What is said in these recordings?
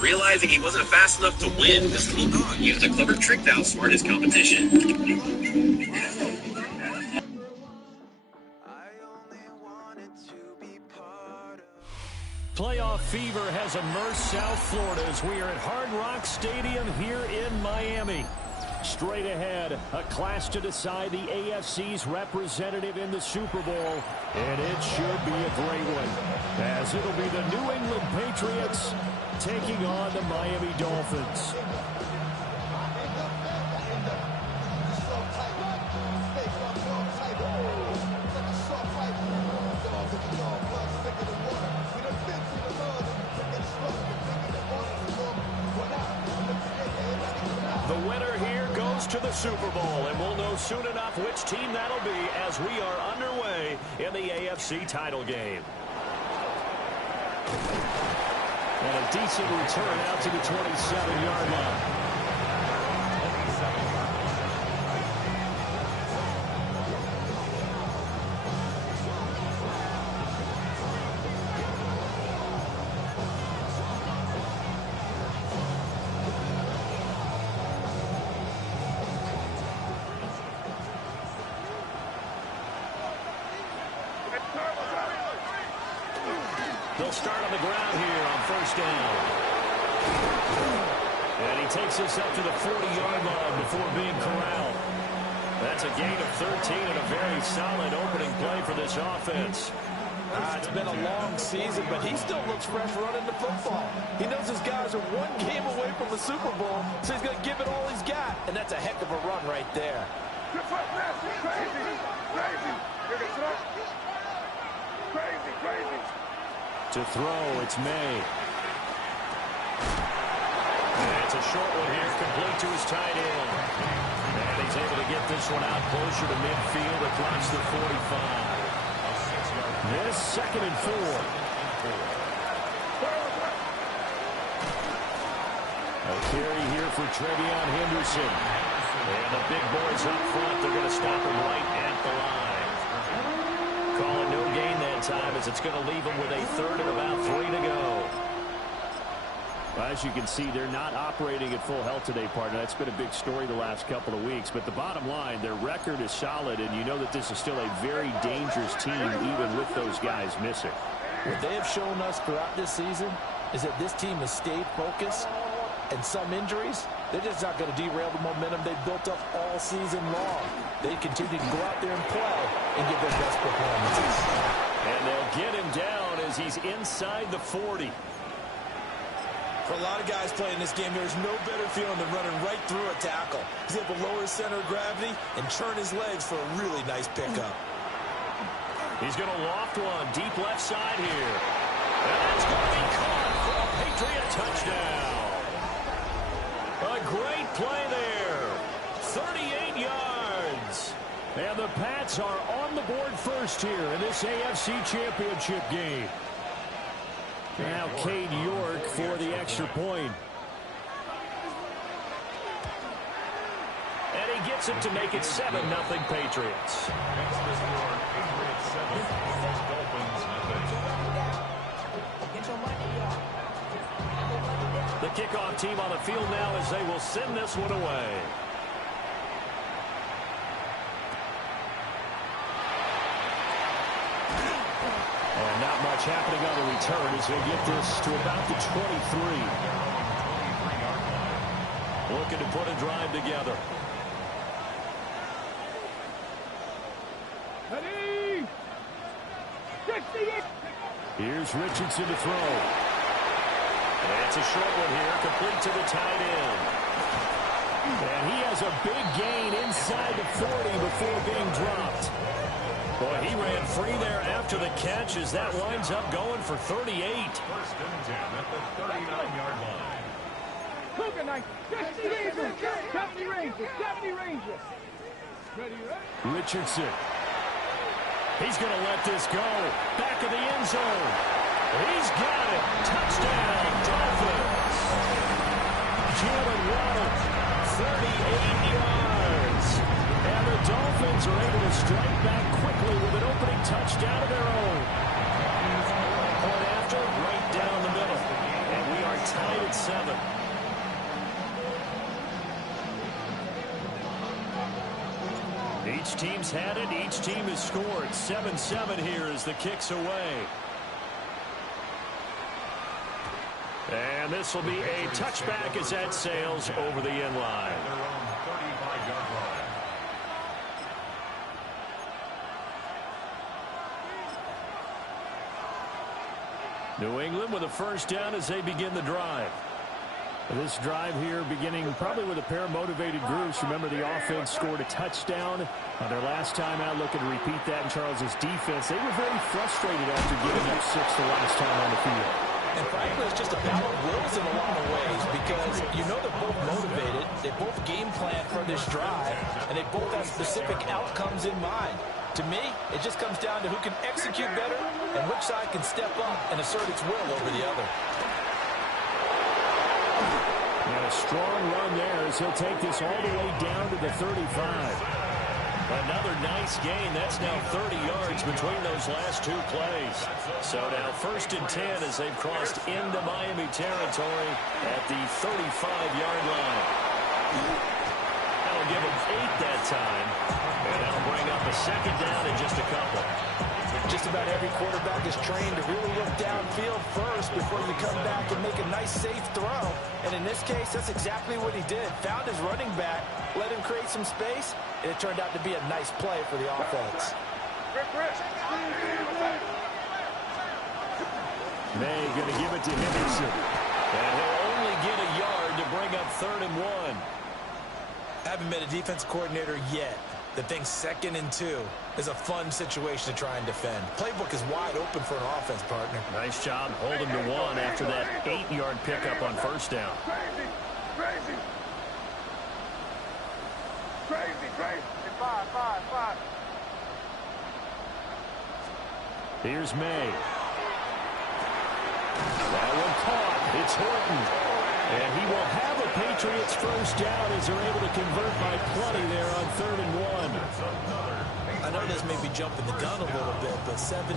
realizing he wasn't fast enough to win, this little dog used a clever trick to outsmart his competition. Playoff fever has immersed South Florida as we are at Hard Rock Stadium here in Miami. Straight ahead, a clash to decide the AFC's representative in the Super Bowl, and it should be a great one, as it'll be the New England Patriots taking on the Miami Dolphins. The winner here goes to the Super Bowl, and we'll know soon enough which team that'll be as we are underway in the AFC title game. And a decent return out to the 27-yard line. They'll start on the ground here on first down. And he takes us up to the 40-yard line before being corralled. That's a gain of 13 and a very solid opening play for this offense. It's been a long season, but he still looks fresh running the football. He knows his guys are one game away from the Super Bowl, so he's going to give it all he's got. And that's a heck of a run right there. To throw, it's May. And it's a short one here, complete to his tight end. And he's able to get this one out closer to midfield across the 45. This 2nd and 4. A carry here for Trevion Henderson. And the big boys up front, they're going to stop him right at the line. Calling no gain that time as it's going to leave him with a 3rd and about 3 to go. As you can see, they're not operating at full health today, partner. That's been a big story the last couple of weeks. But the bottom line, their record is solid, and you know that this is still a very dangerous team, even with those guys missing. What they have shown us throughout this season is that this team has stayed focused, and some injuries, they're just not going to derail the momentum they've built up all season long. They continue to go out there and play and give their best performances. And they'll get him down as he's inside the 40. For a lot of guys playing this game, there's no better feeling than running right through a tackle. He's able to lower his center of gravity and churn his legs for a really nice pickup. He's going to loft one deep left side here. And that's going to be caught for a Patriot touchdown. A great play there. 38 yards. And the Pats are on the board first here in this AFC Championship game. Now Cade York for the extra point. And he gets it to make it 7-0 Patriots. The kickoff team on the field now as they will send this one away. And not much happening on the return as they get this to about the 23. Looking to put a drive together. Ready? Here's Richardson to throw. And it's a short one here, complete to the tight end. And he has a big gain inside the 40 before being dropped. Boy, he ran free there after the catch as that winds up going for 38. First and 10 at the 39-yard line. Cougar knife, 50 Rangers, 70 Rangers, 70 Rangers. Ready, ready? Richardson. He's going to let this go. Back of the end zone. He's got it. Touchdown, Dolphins. Jalen Waddle, 38 yards. And the Dolphins are able to strike back quickly with an opening touchdown of their own. Point after, right down the middle. And we are tied at 7. Each team's had it. Each team has scored. 7-7 here as the kick's away. And this will be a touchback as that sails over the end line. New England with a first down as they begin the drive. This drive here beginning probably with a pair of motivated groups. Remember, the offense scored a touchdown on their last time out. Looking to repeat that in Charles's defense. They were very frustrated after giving up 6 the last time on the field. And frankly, it's just a battle of wills in a lot of ways because you know they're both motivated. They both game plan for this drive, and they both have specific outcomes in mind. To me, it just comes down to who can execute better and which side can step up and assert its will over the other. And a strong run there as he'll take this all the way down to the 35. Another nice gain. That's now 30 yards between those last 2 plays. So now 1st and 10 as they've crossed into Miami territory at the 35-yard line. That'll give them 8 that time. And that'll bring up a 2nd down in just a couple. Just about every quarterback is trained to really look downfield first before you come back and make a nice, safe throw. And in this case, that's exactly what he did. Found his running back, let him create some space, and it turned out to be a nice play for the offense. May going to give it to Henderson. And he'll only get a yard to bring up 3rd and 1. Haven't met a defense coordinator yet that thinks 2nd and 2 is a fun situation to try and defend. Playbook is wide open for an offense, partner. Nice job holding to 1 after that 8-yard pickup on 1st down. Crazy. Five. Here's May. That one caught. It's Horton. And he will have a Patriots first down as they're able to convert by plenty there on 3rd and 1. I know this may be jumping the gun a little bit, but 7-7,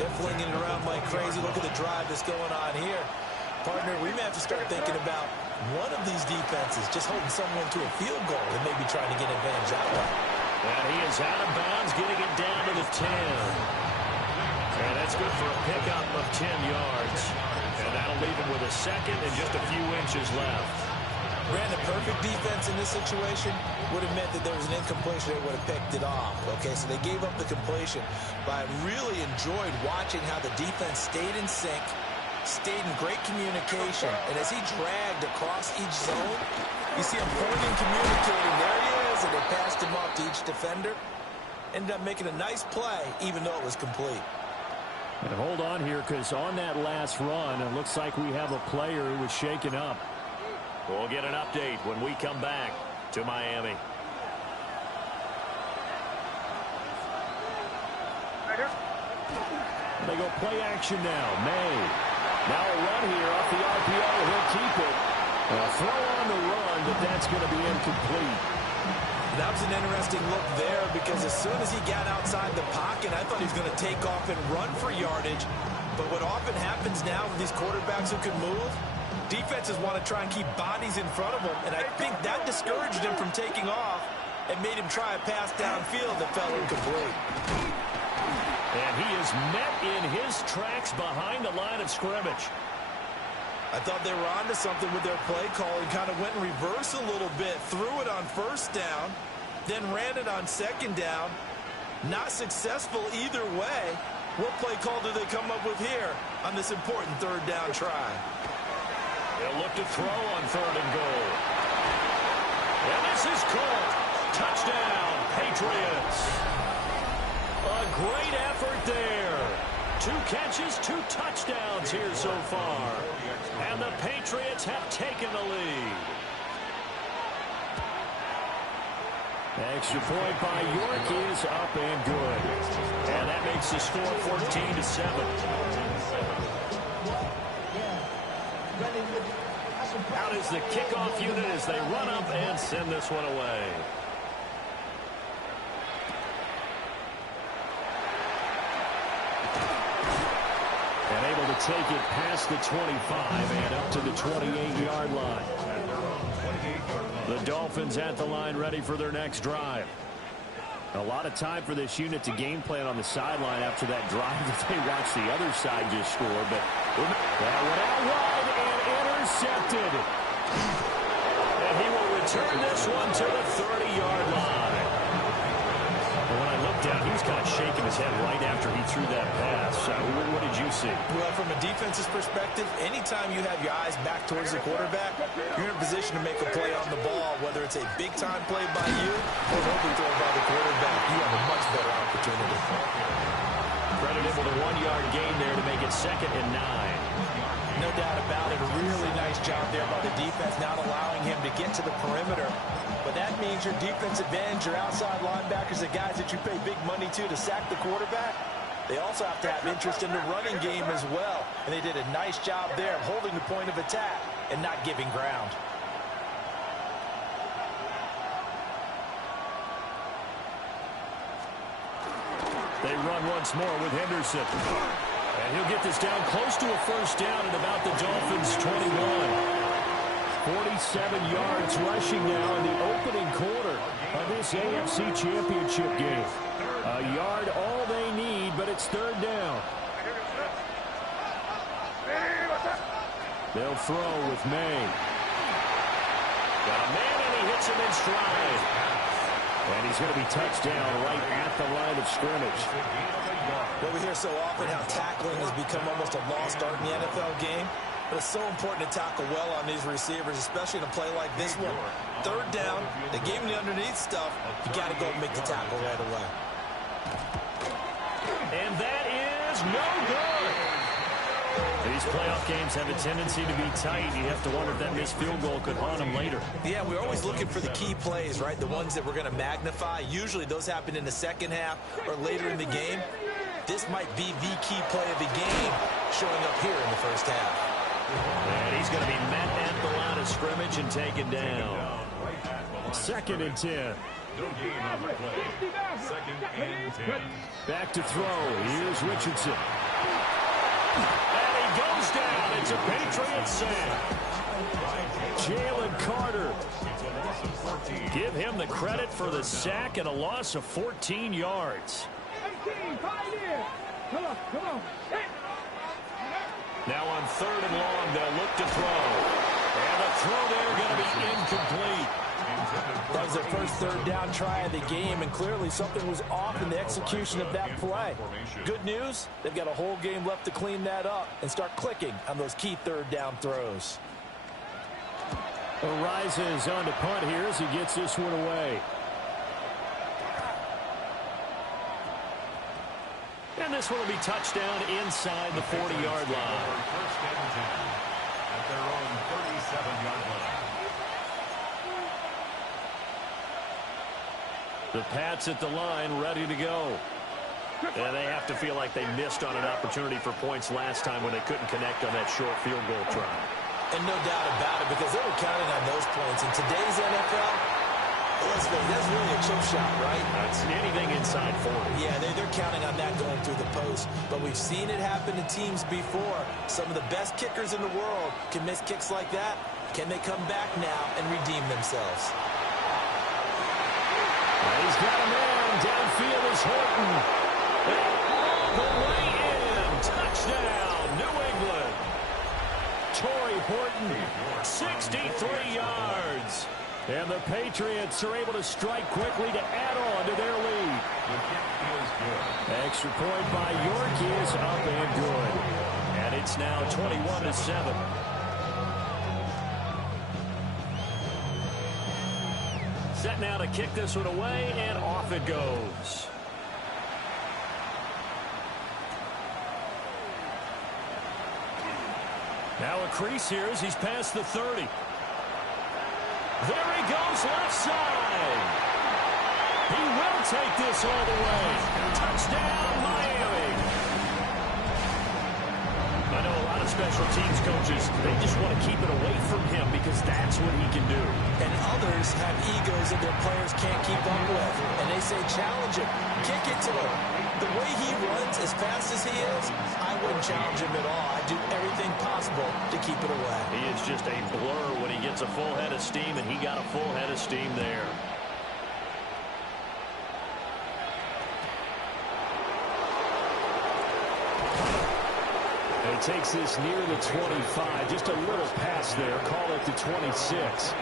they're flinging it around like crazy. Look at the drive that's going on here. Partner, we may have to start thinking about one of these defenses just holding someone to a field goal and maybe trying to get advantage out of it. And he is out of bounds, getting it down to the 10. And that's good for a pickup of 10 yards. And that'll leave him with a 2nd and just a few inches left. Ran a perfect defense in this situation would have meant that there was an incompletion. They would have picked it off. Okay, so they gave up the completion. But I really enjoyed watching how the defense stayed in sync, stayed in great communication. And as he dragged across each zone, you see him pointing, communicating. There he is, and they passed him off to each defender. Ended up making a nice play, even though it was complete. And hold on here, because on that last run, it looks like we have a player who was shaken up. We'll get an update when we come back to Miami. They go play action now. May. Now a run here off the RPO. He'll keep it. A throw on the run, but that's going to be incomplete. That was an interesting look there because as soon as he got outside the pocket, I thought he was going to take off and run for yardage. But what often happens now with these quarterbacks who can move, defenses want to try and keep bodies in front of them, and I think that discouraged him from taking off and made him try a pass downfield that fell incomplete. And he is met in his tracks behind the line of scrimmage. I thought they were onto something with their play call and kind of went in reverse a little bit, threw it on 1st down, then ran it on 2nd down. Not successful either way. What play call do they come up with here on this important 3rd down try? They'll look to throw on 3rd and goal. And this is caught. Touchdown, Patriots. A great effort there. 2 catches, 2 touchdowns here so far. And the Patriots have taken the lead. Extra point by York is up and good. And that makes the score 14-7. Out is the kickoff unit as they run up and send this one away. And able to take it past the 25 and up to the 28-yard line. The Dolphins at the line ready for their next drive. A lot of time for this unit to game plan on the sideline after that drive that they watched the other side just score. But that went out wide and intercepted. And he will return this one to the 30-yard line. But when I looked down, he was kind of shaking his head right after he threw that pass. What did you see? Well, from a defense's perspective, anytime you have your eyes back towards the quarterback, you're in a position to make a play on the ball, whether it's a big-time play by you or an open throw by the quarterback. You have a much better opportunity. Credit him with a 1-yard gain there to make it 2nd and 9. No doubt about it. A really nice job there by the defense, not allowing him to get to the perimeter. But that means your defensive ends, your outside linebackers, the guys that you pay big money to sack the quarterback, they also have to have interest in the running game as well. And they did a nice job there of holding the point of attack and not giving ground. They run once more with Henderson. And he'll get this down close to a first down at about the Dolphins' 21. 47 yards rushing now in the opening quarter of this AFC Championship game. A yard all they need, but it's 3rd down. They'll throw with May. Got a man, and he hits him in stride. And he's going to be touched down right at the line of scrimmage. Well, we hear so often how tackling has become almost a lost art in the NFL game. But it's so important to tackle well on these receivers, especially in a play like this one. 3rd down, they gave him the underneath stuff. You got to go and make the tackle right away. And that is no good. These playoff games have a tendency to be tight. You have to wonder if that missed field goal could haunt them later. Yeah, we're always looking for the key plays, right? The ones that we're going to magnify. Usually those happen in the second half or later in the game. This might be the key play of the game showing up here in the first half. And he's going to be met at the line of scrimmage and taken down. 2nd and 10. Back to throw. Here's Richardson. And he goes down. It's a Patriot sack. Jalen Carter. Give him the credit for the sack and a loss of 14 yards. Come on. Now on 3rd and long, they'll look to throw. And the throw there going to be incomplete. That was their first 3rd down try of the game, and clearly something was off in the execution of that play. Good news, they've got a whole game left to clean that up and start clicking on those key 3rd down throws. Arises on to punt here as he gets this one away. And this one will be touchdown inside the 40-yard line. First and 10 at their own 37-yard line. The Pats at the line, ready to go. And they have to feel like they missed on an opportunity for points last time when they couldn't connect on that short field goal try. And no doubt about it, because they were counting on those points. In today's NFL, let's face it, that's really a chip shot, right? That's anything inside 40. Yeah, they're counting on that going through the post. But we've seen it happen to teams before. Some of the best kickers in the world can miss kicks like that. Can they come back now and redeem themselves? He's got a man. Downfield is Horton. All the way in. Touchdown, New England. Torrey Horton, 63 yards. And the Patriots are able to strike quickly to add on to their lead. Extra point by York is up and good. And it's now 21-7. Set now to kick this one away, and off it goes. Now a crease here as he's past the 30. There he goes, left side. He will take this all the way. Touchdown, Miami. I know a lot of special teams coaches, they just want to keep it away from him because that's what he can do. And others have egos that their players can't keep up with. And they say, challenge him, kick it to him. The way he runs as fast as he is, I wouldn't challenge him at all. I'd do everything possible to keep it away. He is just a blur when he gets a full head of steam, and he got a full head of steam there. takes this near the 25. Just a little pass there. Call it the 26.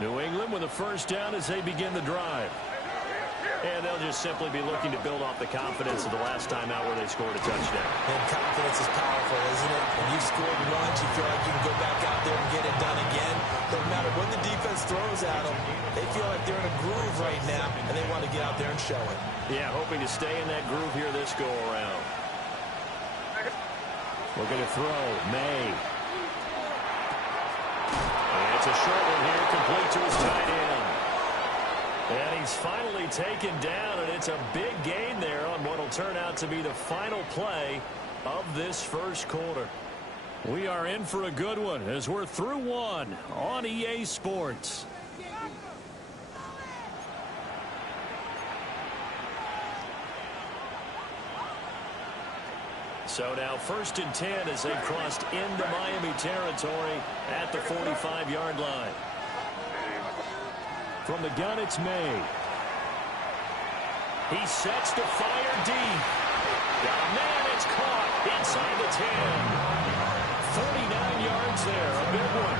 New England with a first down as they begin the drive. And they'll just simply be looking to build off the confidence of the last time out where they scored a touchdown. And confidence is powerful, isn't it? When you scored once, you feel like you can go back out there and get it done again. No matter what the defense throws at them, they feel like they're in a groove right now, and they want to get out there and show it. Yeah, hoping to stay in that groove here this go-around. Looking to throw. May. And it's a short one here, complete to his tight end. And he's finally taken down, and it's a big gain there on what will turn out to be the final play of this first quarter. We are in for a good one as we're through one on EA Sports. So now 1st and 10 as they've crossed into Miami territory at the 45-yard line. From the gun, it's May. He sets to fire deep. Oh, man, it's caught inside the 10. 49 yards there, a big one.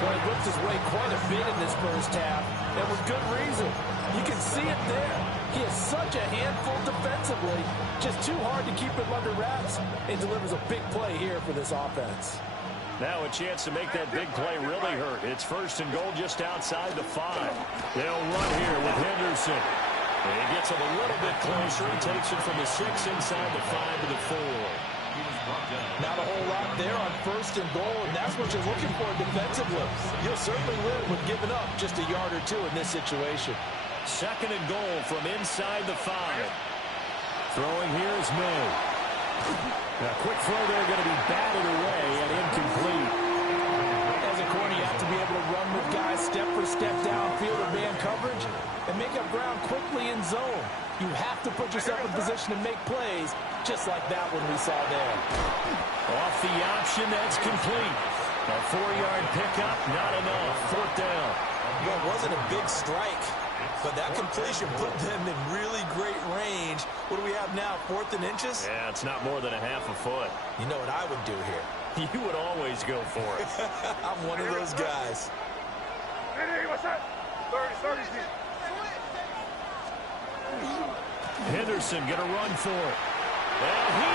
Well, he whipped his way quite a bit in this first half, and with good reason. You can see it there. He is such a handful defensively. Just too hard to keep him under wraps, and delivers a big play here for this offense. Now a chance to make that big play really hurt. It's 1st and goal just outside the 5. They'll run here with Henderson. And he gets it a little bit closer. He takes it from the 6 inside the 5 to the 4. Not a whole lot there on 1st and goal, and that's what you're looking for defensively. You'll certainly win with giving up just a yard or two in this situation. 2nd and goal from inside the 5. Throwing here is May. A quick throw there going to be batted away and incomplete. As a corner, you have to be able to run with guys step for step downfield or man coverage and make up ground quickly in zone. You have to put yourself in position to make plays, just like that one we saw there. Off the option, that's complete. A 4-yard pickup, not enough. 4th down. Well, it wasn't a big strike, but that completion put them in really great range. What do we have now, 4th and inches? Yeah, it's not more than a half a foot. You know what I would do here? You would always go for it. I'm one of those guys. Hey, what's that? 30. Henderson going to run for it. And he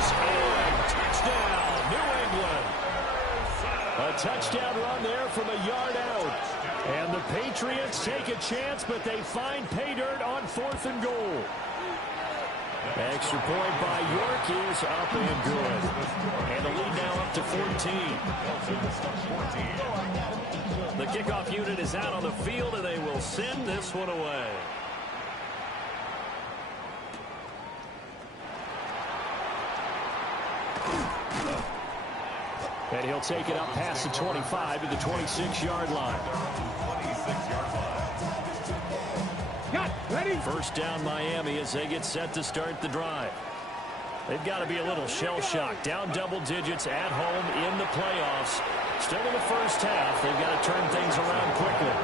is in. Touchdown, New England. A touchdown run there from a yard out. And the Patriots take a chance, but they find pay dirt on 4th and goal. Extra point by York is up and good. And the lead now up to 14. The kickoff unit is out on the field, and they will send this one away. And he'll take it up past the 25 to the 26-yard line. Ready? 1st down Miami as they get set to start the drive. They've got to be a little shell-shocked. Down double digits at home in the playoffs. Still in the first half. They've got to turn things around quickly.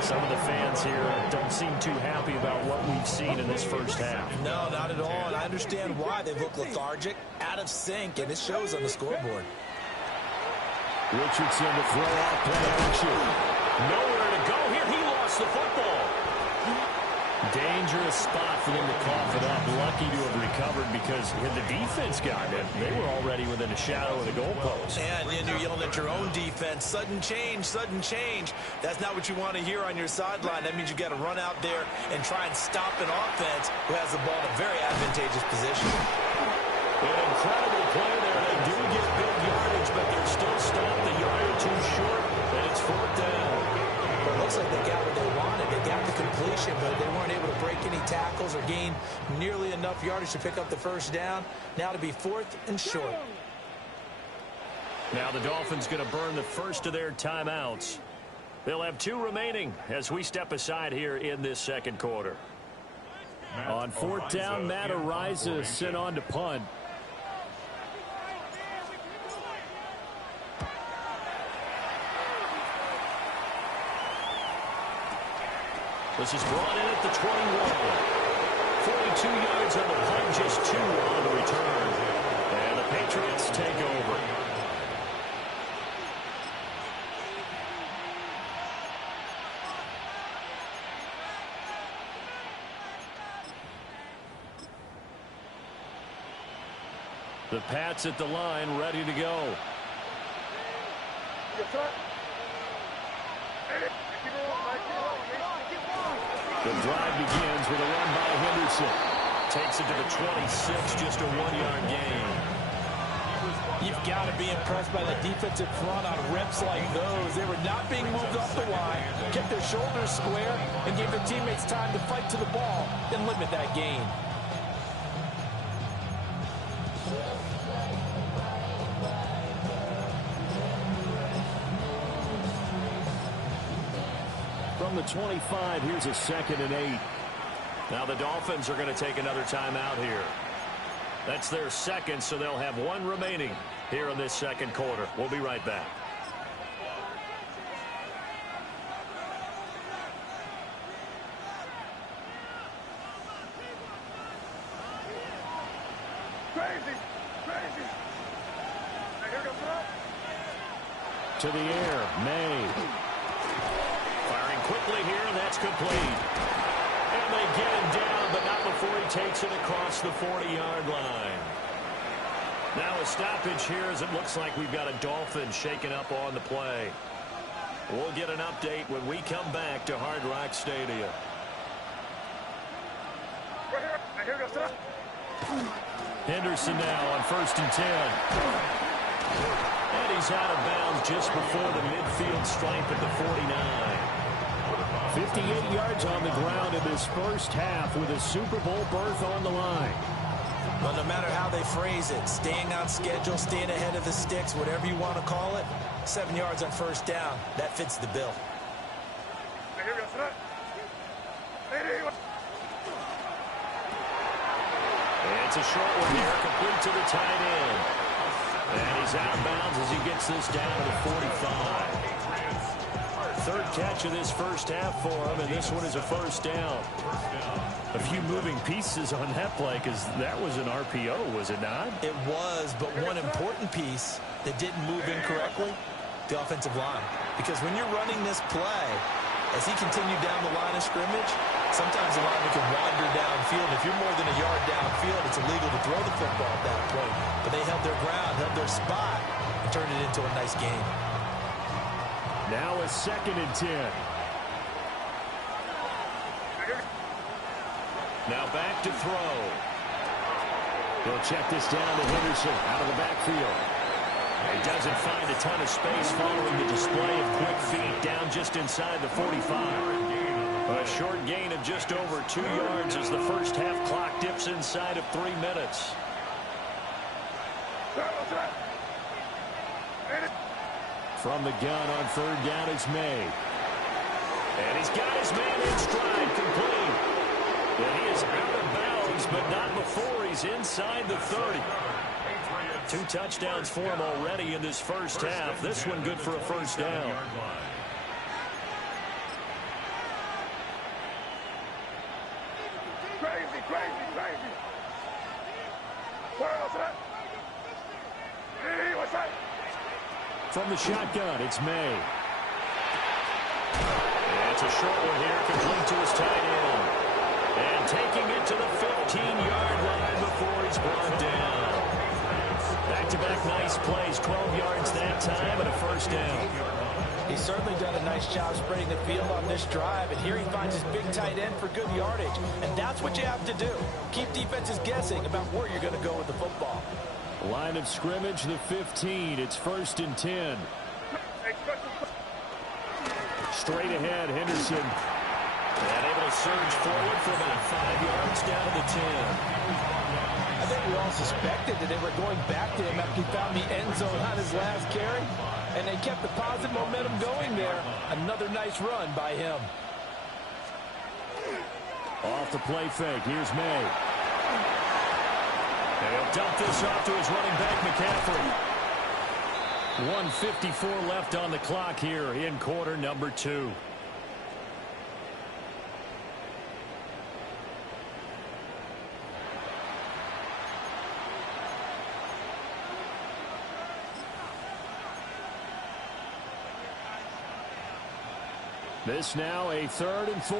Some of the fans here don't seem too happy about what we've seen in this first half. No, not at all. And I understand why they look lethargic, out of sync, and it shows on the scoreboard. Richardson to throw off play action. Nowhere to go here. He lost the football. Dangerous spot for them to cough it up. Lucky to have recovered because the defense got it. They were already within a shadow of the goalpost. And then you're yelling at your own defense. Sudden change, sudden change. That's not what you want to hear on your sideline. That means you got to run out there and try and stop an offense who has the ball in a very advantageous position. An incredible play there. They do get big yardage, but they're still stopped a yard or two short, and it's 4th down. Well, it looks like they got what they wanted. They got the completion, but they weren't able to break any tackles or gain nearly enough yardage to pick up the 1st down. Now to be 4th and short. Now the Dolphins going to burn the first of their timeouts. They'll have 2 remaining as we step aside here in this 2nd quarter. On 4th down, Matt Ariza sent on to punt. This is brought in at the 21. 42 yards on the just 2 on the return. And the Patriots take over. The Pats at the line, ready to go. The drive begins with a run by Henderson. Takes it to the 26, just a 1-yard gain. You've got to be impressed by the defensive front on reps like those. They were not being moved off the line, kept their shoulders square, and gave their teammates time to fight to the ball and limit that gain. From the 25, here's a 2nd and 8. Now the Dolphins are going to take another timeout here. That's their second, so they'll have 1 remaining here in this second quarter. We'll be right back. Crazy! Crazy! Now here goes up. To the air, May. Firing quickly here, and that's complete. And they get him down, but not before he takes it across the 40-yard line. Now a stoppage here as it looks like we've got a Dolphin shaken up on the play. We'll get an update when we come back to Hard Rock Stadium. Right here. Now here goes up. Henderson now on 1st and 10. And he's out of bounds just before the midfield stripe at the 49. 58 yards on the ground in this first half with a Super Bowl berth on the line. Well, no matter how they phrase it, staying on schedule, staying ahead of the sticks, whatever you want to call it, 7 yards on 1st down, that fits the bill. Now here goes up. It's a short one here, complete to the tight end. And he's out of bounds as he gets this down to the 45. 3rd catch of this first half for him, and this one is a 1st down. A few moving pieces on that play because that was an RPO, was it not? It was, but one important piece that didn't move incorrectly, the offensive line. Because when you're running this play, as he continued down the line of scrimmage, sometimes the lineman can wander downfield. If you're more than a yard downfield, it's illegal to throw the football at that point. But they held their ground, held their spot, and turned it into a nice game. Now a 2nd and 10. Now back to throw. He'll check this down to Henderson out of the backfield. He doesn't find a ton of space following the display of quick feet down just inside the 45. A short gain of just over 2 yards as the first half clock dips inside of 3 minutes. From the gun on 3rd down is May. And he's got his man in stride, complete. And he is out of bounds, but not before he's inside the 30. 2 touchdowns for him already in this first half. This one good for a 1st down. Crazy, crazy, crazy. What's that? Hey, what's that? From the shotgun, it's May. And it's a short one here, complete to his tight end. And taking it to the 15-yard line before he's brought down. Back-to-back nice plays, 12 yards that time, and a 1st down. He's certainly done a nice job spreading the field on this drive, and here he finds his big tight end for good yardage. And that's what you have to do. Keep defenses guessing about where you're going to go with the football. Line of scrimmage, the 15. It's 1st and 10. Straight ahead, Henderson. And able to surge forward for about 5 yards down to the 10. I think we all suspected that they were going back to him after he found the end zone on his last carry. And they kept the positive momentum going there. Another nice run by him. Off the play fake. Here's May. And he'll dump this off to his running back, McCaffrey. 1:54 left on the clock here in quarter number 2. This now a 3rd and 4.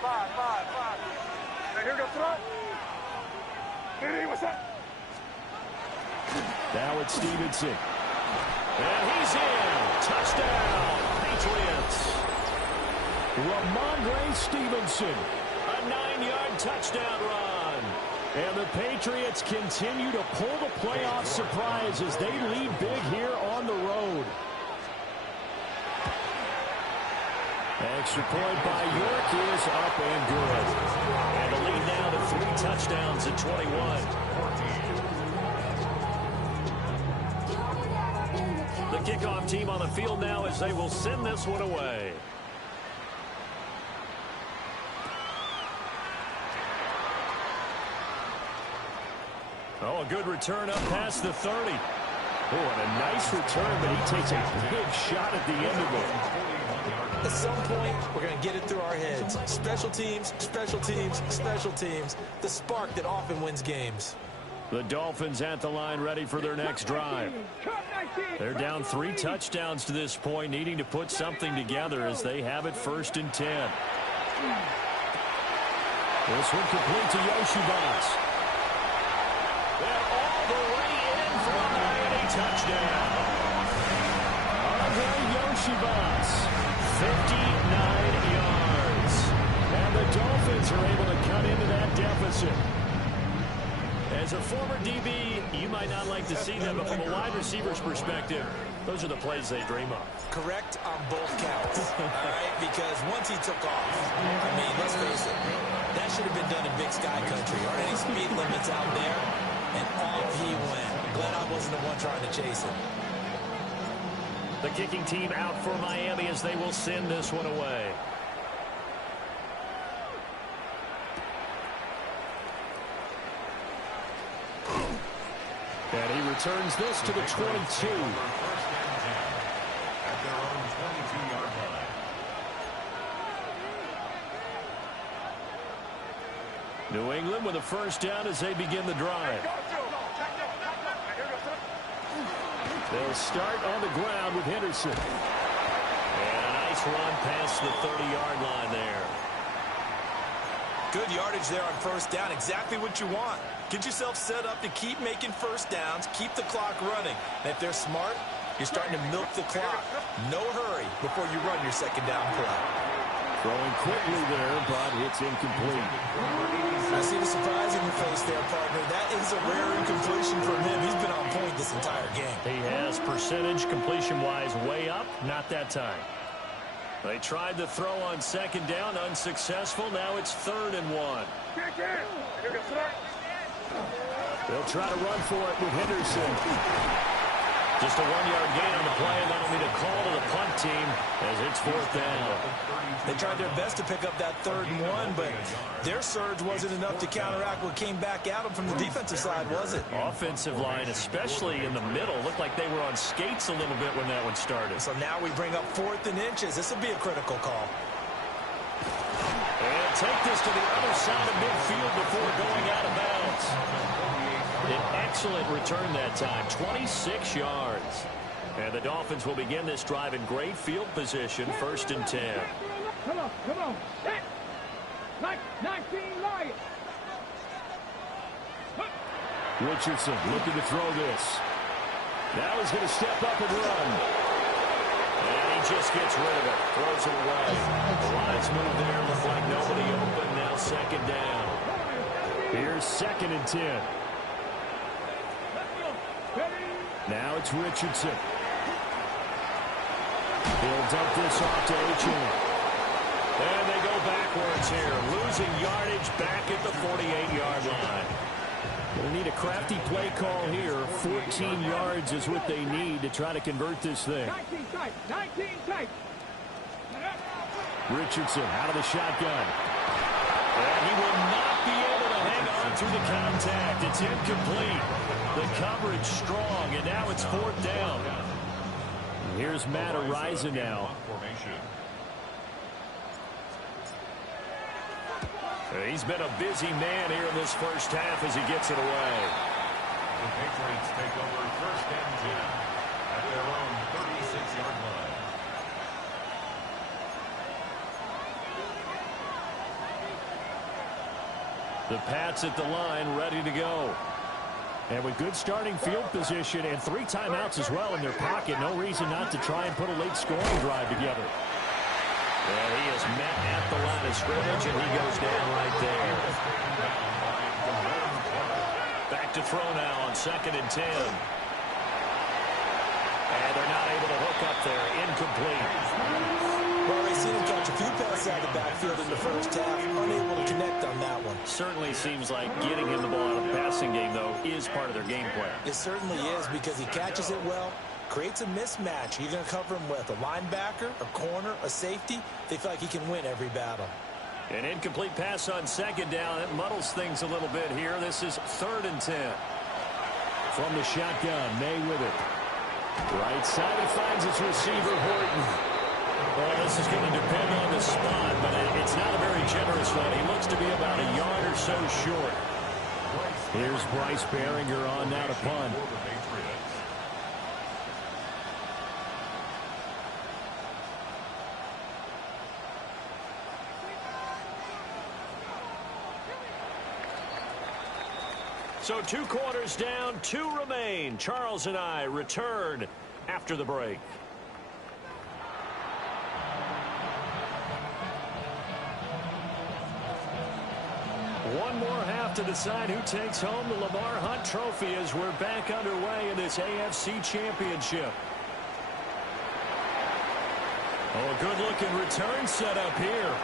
Five. Hey, here we go, throw. Hey, what's up? Now it's Stevenson. And he's in. Touchdown, Patriots. Ramondre Stevenson. A 9-yard touchdown run. And the Patriots continue to pull the playoff surprise as they lead big here on the road. Extra point by York is up and good. And the lead now to 3 touchdowns at 21. The kickoff team on the field now as they will send this one away. Oh, a good return up past the 30. Oh, and a nice return, but he takes a big shot at the end of it. At some point, we're going to get it through our heads. Special teams, special teams, special teams. The spark that often wins games. The Dolphins at the line ready for their next drive. They're down 3 touchdowns to this point, needing to put something together as they have it 1st and 10. This one complete to Yoshibas. And all the way in for a Miami touchdown. Andre Yoshibas, 59 yards. And the Dolphins are able to cut into that deficit. As a former DB, you might not like to see them, but from a wide receiver's perspective, those are the plays they dream of. Correct on both counts, all right? Because once he took off, I mean, let's face it, that should have been done in Big Sky Country. Aren't any speed limits out there? And off he went. Glad I wasn't the one trying to chase him. The kicking team out for Miami as they will send this one away. And he returns this to the 22. At their own 22-yard line. New England with a 1st down as they begin the drive. They'll start on the ground with Henderson. And a nice run past the 30-yard line there. Good yardage there on 1st down. Exactly what you want. Get yourself set up to keep making 1st downs, keep the clock running. And if they're smart, you're starting to milk the clock. No hurry before you run your 2nd down play. Throwing quickly there, but it's incomplete. I see the surprise in your face there, partner. That is a rare incompletion from him. He's been on point this entire game. He has percentage completion-wise way up, not that time. They tried the throw on 2nd down, unsuccessful. Now it's 3rd and 1. They'll try to run for it with Henderson. Just a 1-yard gain on the play, and that'll be a call to the punt team as it's 4th down. They tried their best to pick up that 3rd and 1, but their surge wasn't enough to counteract what came back at them from the defensive side, was it? Offensive line, especially in the middle, looked like they were on skates a little bit when that one started. So now we bring up 4th and inches. This will be a critical call. And take this to the other side of midfield before going out of bounds. An excellent return that time, 26 yards. And the Dolphins will begin this drive in great field position, 1st and 10. Come on. Hit. 19 Lions. Richardson looking to throw this. Now he's going to step up and run. And he just gets rid of it. Throws it away. The lines move there. Look like nobody open. Now 2nd down. Here's 2nd and 10. Now it's Richardson. He'll dump this off to H.M. And they go backwards here. Losing yardage back at the 48-yard line. They'll need a crafty play call here. 14 yards is what they need to try to convert this thing. 19 tight. Richardson out of the shotgun. And he will not be able to hang on through the contact. It's incomplete. The coverage strong, and now it's 4th down. And here's Matt Araiza now. He's been a busy man here in this 1st half as he gets it away. The Patriots take over 1st and 10 at their own 36-yard line. The Pats at the line, ready to go. And with good starting field position and 3 timeouts as well in their pocket, no reason not to try and put a late scoring drive together. And he is met at the line of scrimmage, and he goes down right there. Back to throw now on 2nd and 10. And they're not able to hook up there. Incomplete. Well, they've seen him catch a few passes out of the backfield in the first half. Unable to connect on that one. Certainly seems like getting him the ball out of the passing game, though, is part of their game plan. It certainly is, because he catches it well, creates a mismatch. You're going to cover him with a linebacker, a corner, a safety. They feel like he can win every battle. An incomplete pass on 2nd down. It muddles things a little bit here. This is 3rd and 10. From the shotgun, May with it. Right side, he finds his receiver, Horton. Well, this is going to depend on the spot, but it's not a very generous one. He looks to be about a yard or so short. Here's Bryce Behringer on now to punt. So 2 quarters down, 2 remain. Charles and I return after the break. One more half to decide who takes home the Lamar Hunt Trophy as we're back underway in this AFC Championship. Oh, a good-looking return set up here.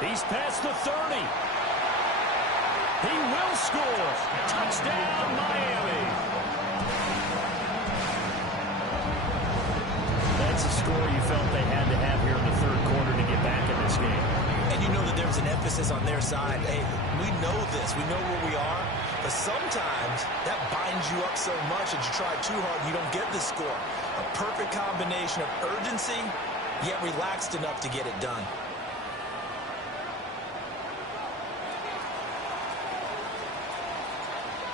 He's past the 30. He will score. Touchdown, Miami. That's a score you felt they had to have here in the 3rd quarter to get back in this game. And you know that there's an emphasis on their side. Hey, we know this. We know where we are. But sometimes that binds you up so much that you try too hard and you don't get the score. A perfect combination of urgency, yet relaxed enough to get it done.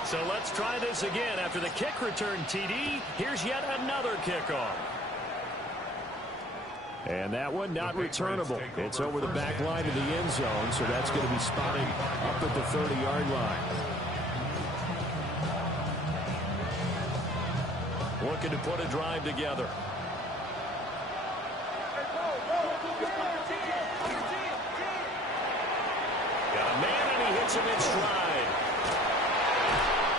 So let's try this again. After the kick return, TD, here's yet another kickoff. And that one not returnable. It's over the back line of the end zone, so that's going to be spotted up at the 30-yard line. Looking to put a drive together. Got a man, and he hits him in stride.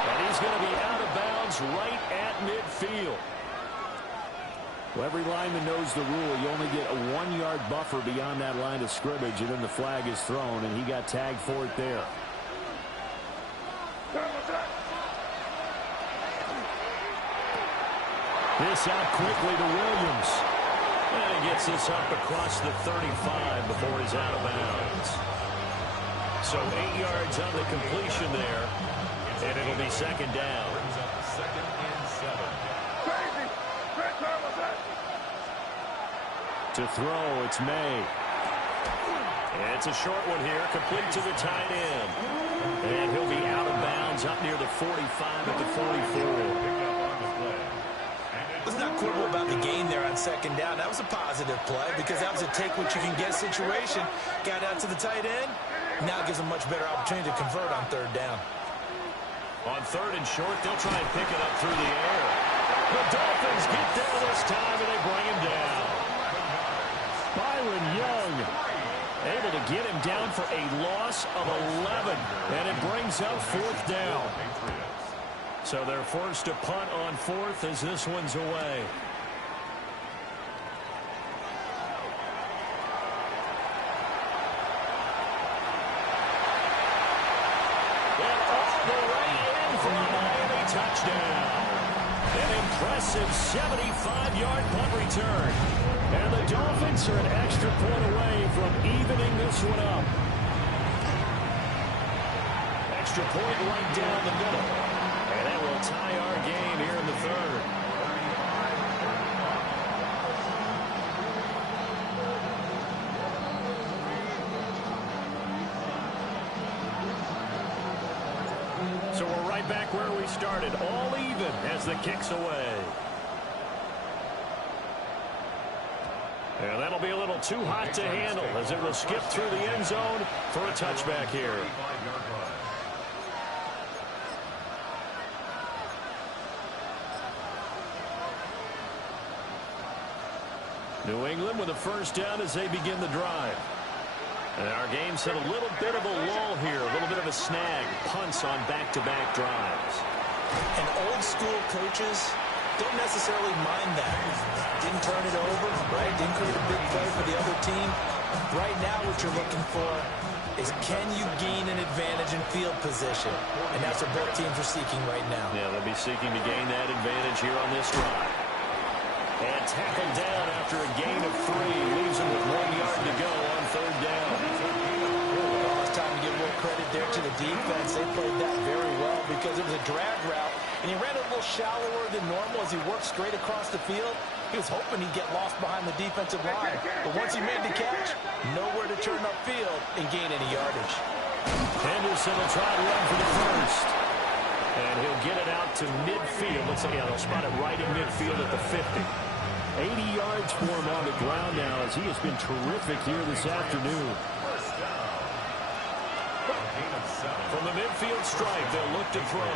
And he's going to be out of bounds right at midfield. Well, every lineman knows the rule. You only get a 1-yard buffer beyond that line of scrimmage, and then the flag is thrown, and he got tagged for it there. This out quickly to Williams. And he gets this up across the 35 before he's out of bounds. So 8 yards on the completion there, and it'll be 2nd down. To throw, it's May. And it's a short one here, complete to the tight end. And he'll be out of bounds up near the 45 at the 44. Let's not quibble about the gain there on 2nd down. That was a positive play because that was a take-what-you-can-get situation. Got out to the tight end. Now gives a much better opportunity to convert on 3rd down. On 3rd and short, they'll try and pick it up through the air. The Dolphins get there this time, and they bring him down. Byron Young able to get him down for a loss of 11, and it brings up 4th down. So they're forced to punt on 4th as this one's away. And all the way in for a Miami touchdown. An impressive 75-yard punt return. And the Dolphins are an extra point away from evening this one up. Extra point right down the middle. And that will tie our game here in the 3rd. So we're right back where we started, all even as the kick's away. And that'll be a little ball too hot to handle as it will skip through the end zone for a touchback here. New England with a first down as they begin the drive. And our game's hit a little bit of a lull here, a little bit of a snag. Punts on back-to-back drives. And old-school coaches don't necessarily mind that. Didn't turn it over, right? Didn't create a big play for the other team. Right now what you're looking for is can you gain an advantage in field position? And that's what both teams are seeking right now. Yeah, they'll be seeking to gain that advantage here on this drive. And tackled down after a gain of 3. Leaves him with 1 yard to go on third down. Well, it's time to give a little credit there to the defense. They played that very well because it was a drag route. And he ran a little shallower than normal as he worked straight across the field. He was hoping he'd get lost behind the defensive line. But once he made the catch, nowhere to turn upfield and gain any yardage. Henderson will try to run for the first. And he'll get it out to midfield. Looks like they'll spot it right in midfield at the 50. 80 yards for him on the ground now as he has been terrific here this afternoon. From the midfield stripe, they'll look to throw.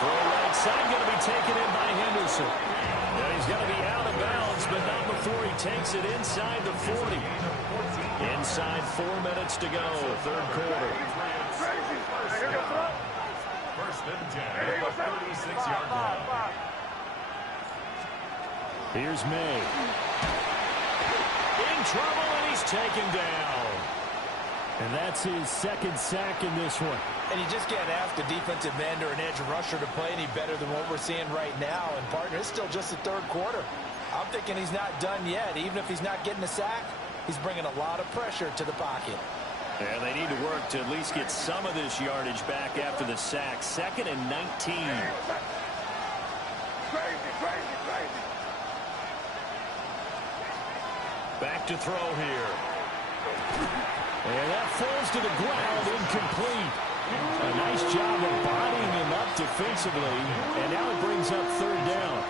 Throw right side, going to be taken in by Henderson. Now he's going to be out of bounds, but not before he takes it inside the 40. Inside 4 minutes to go, third quarter. First and 10 at the 36-yard line. Here's May. In trouble, and he's taken down. And that's his second sack in this one. And you just can't ask a defensive end or an edge rusher to play any better than what we're seeing right now. And, partner, it's still just the third quarter. I'm thinking he's not done yet. Even if he's not getting a sack, he's bringing a lot of pressure to the pocket. And they need to work to at least get some of this yardage back after the sack. 2nd and 19. Back to throw here. And that falls to the ground, incomplete. A nice job of bodying him up defensively. And now it brings up third down.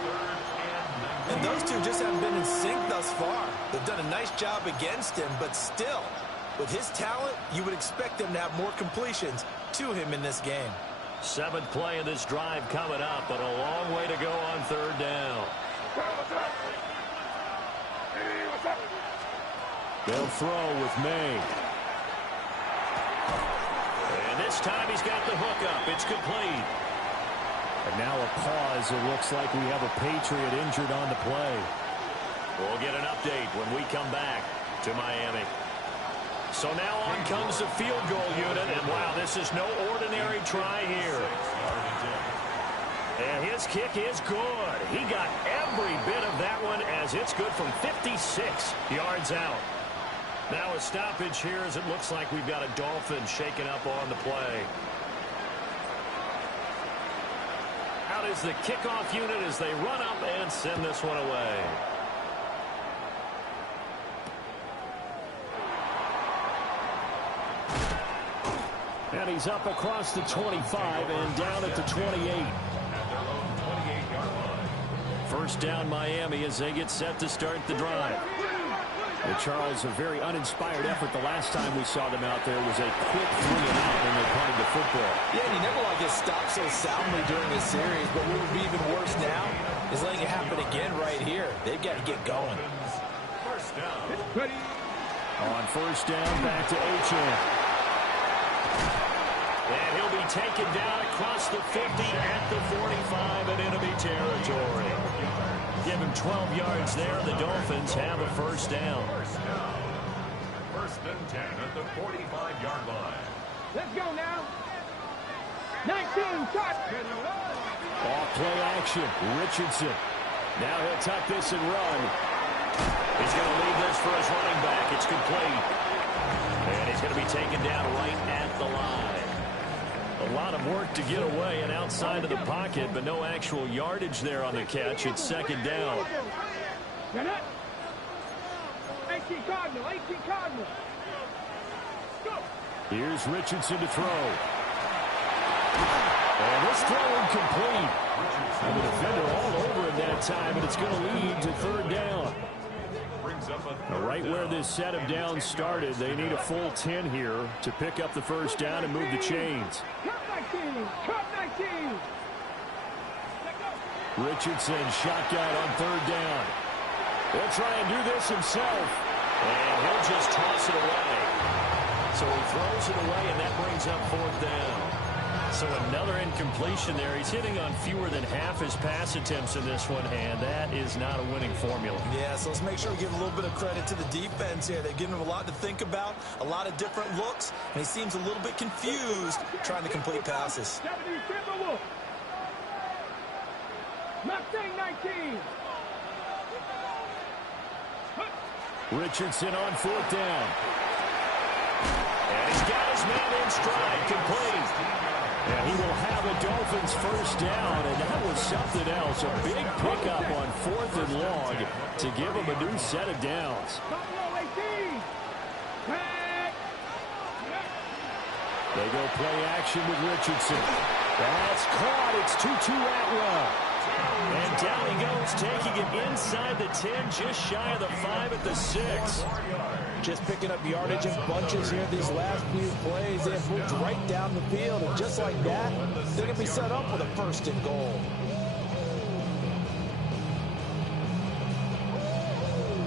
And those two just haven't been in sync thus far. They've done a nice job against him, but still, with his talent, you would expect them to have more completions to him in this game. 7th play of this drive coming up, but a long way to go on third down. They'll throw with May. And this time he's got the hook up. It's complete. And now a pause. It looks like we have a Patriot injured on the play. We'll get an update when we come back to Miami. So now on comes the field goal unit. And wow, this is no ordinary try here. And his kick is good. He got every bit of that one as it's good from 56 yards out. Now a stoppage here as it looks like we've got a Dolphin shaken up on the play. Out is the kickoff unit as they run up and send this one away. And he's up across the 25 and down at the 28. First down Miami as they get set to start the drive. Well, Charles, a very uninspired effort. The last time we saw them out there was a quick 3-and-out when they punted the football. Yeah, and he never like gets stopped so soundly during this series, but what would be even worse now is letting it happen again right here. They've got to get going. First down. On first down, back to Achane. And he'll be taken down across the 50 at the 45 and enemy territory. Give him 12 yards there. The Dolphins have a first down. First and 10 at the 45-yard line. Let's go now. 19, touch. Off play action. Richardson. Now he'll tuck this and run. He's going to leave this for his running back. It's complete. And he's going to be taken down right at the line. A lot of work to get away and outside of the pocket, but no actual yardage there on the catch. It's second down. 18 Cardinal, 18 Cardinal. Go. Here's Richardson to throw. And this throw incomplete. And the defender all over him that time, and it's going to lead to third down. Right where this set of downs started, they need a full 10 here to pick up the first down and move the chains. Richardson shotgun on third down. He'll try and do this himself. And he'll just toss it away. So he throws it away, and that brings up fourth down. So another incompletion there. He's hitting on fewer than half his pass attempts in this one, and that is not a winning formula. Yeah, so let's make sure we give a little bit of credit to the defense here. They've given him a lot to think about, a lot of different looks, and he seems a little bit confused trying to complete passes. Richardson on fourth down. And he's got his man in stride, complete. And he will have a Dolphins first down, and that was something else. A big pickup on fourth and long to give him a new set of downs. They go play action with Richardson. That's caught. It's 2-2 Atwell. And down he goes, taking it inside the 10, just shy of the 5 at the 6. Just picking up yardage in bunches here these last few plays. They have moved right down the field, and just like that, they're going to be set up with a first and goal.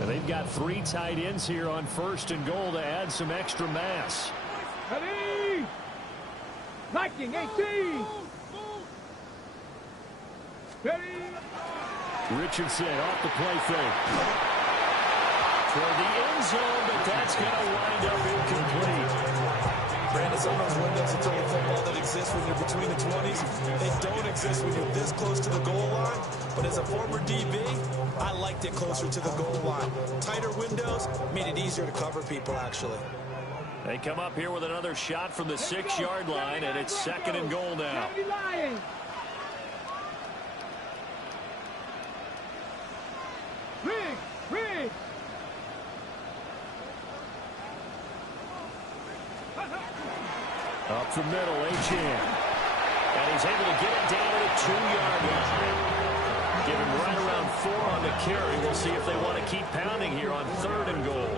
And they've got 3 tight ends here on first and goal to add some extra mass. Ready! Viking 18! Ready! Richardson off the play fake. Toward the end zone, but that's going to wind up incomplete. Brandon, some of those windows in total football that exist when you're between the 20s, they don't exist when you're this close to the goal line. But as a former DB, I liked it closer to the goal line. Tighter windows made it easier to cover people, actually. They come up here with another shot from the 6-yard line, and it's second and goal now. Rig! Up the middle, Achan. And he's able to get it down at a 2-yard line. Give him right around 4 on the carry. We'll see if they want to keep pounding here on third and goal.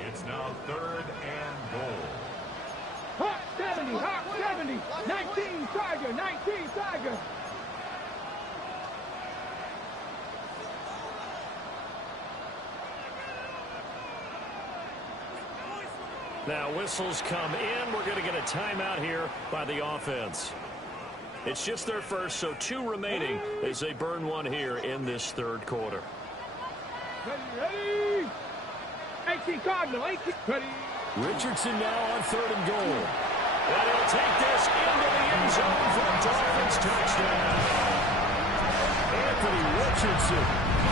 It's now third and goal. Hot 70, 19 Tiger. Now whistles come in. We're going to get a timeout here by the offense. It's just their first, so 2 remaining as they burn one here in this third quarter. Ready! 18 Cardinal, 18. Ready! Richardson now on third and goal. And he'll take this into the end zone for a Dolphins touchdown. Anthony Richardson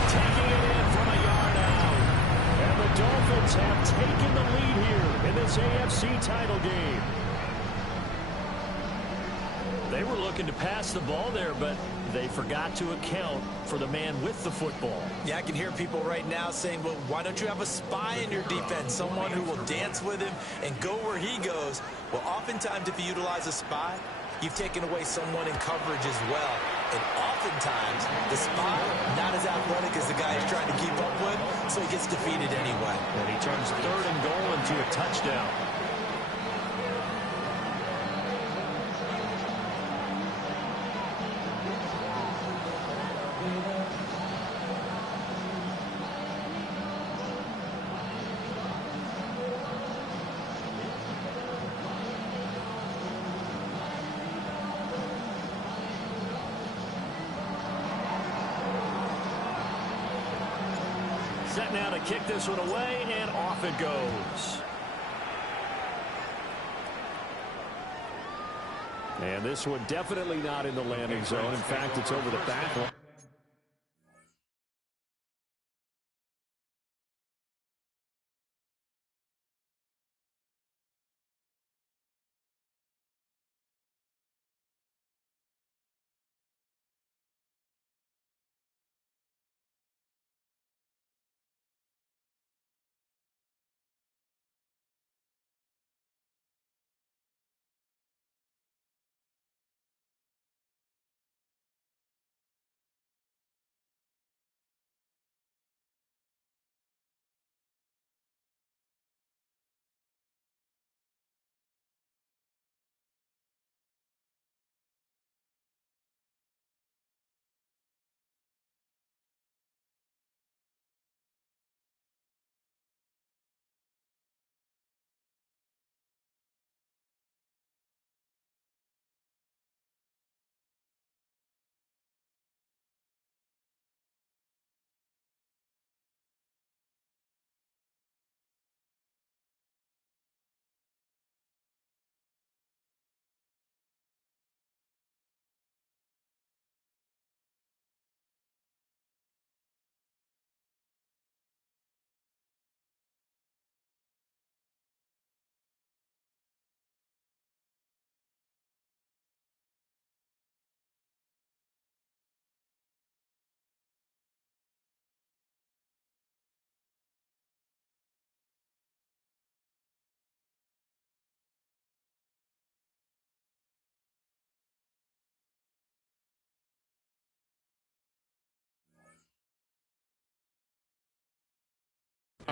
taking it in from a yard out. And the Dolphins have taken the lead here in this AFC title game. They were looking to pass the ball there, but they forgot to account for the man with the football. Yeah, I can hear people right now saying, well, why don't you have a spy in your defense, someone who will dance with him and go where he goes? Well, oftentimes if you utilize a spy, you've taken away someone in coverage as well. And oftentimes, the spy, not as athletic as the guy he's trying to keep up with, so he gets defeated anyway. And he turns third and goal into a touchdown. Set now to kick this one away, and off it goes. And this one definitely not in the landing zone. In fact, it's over the back line.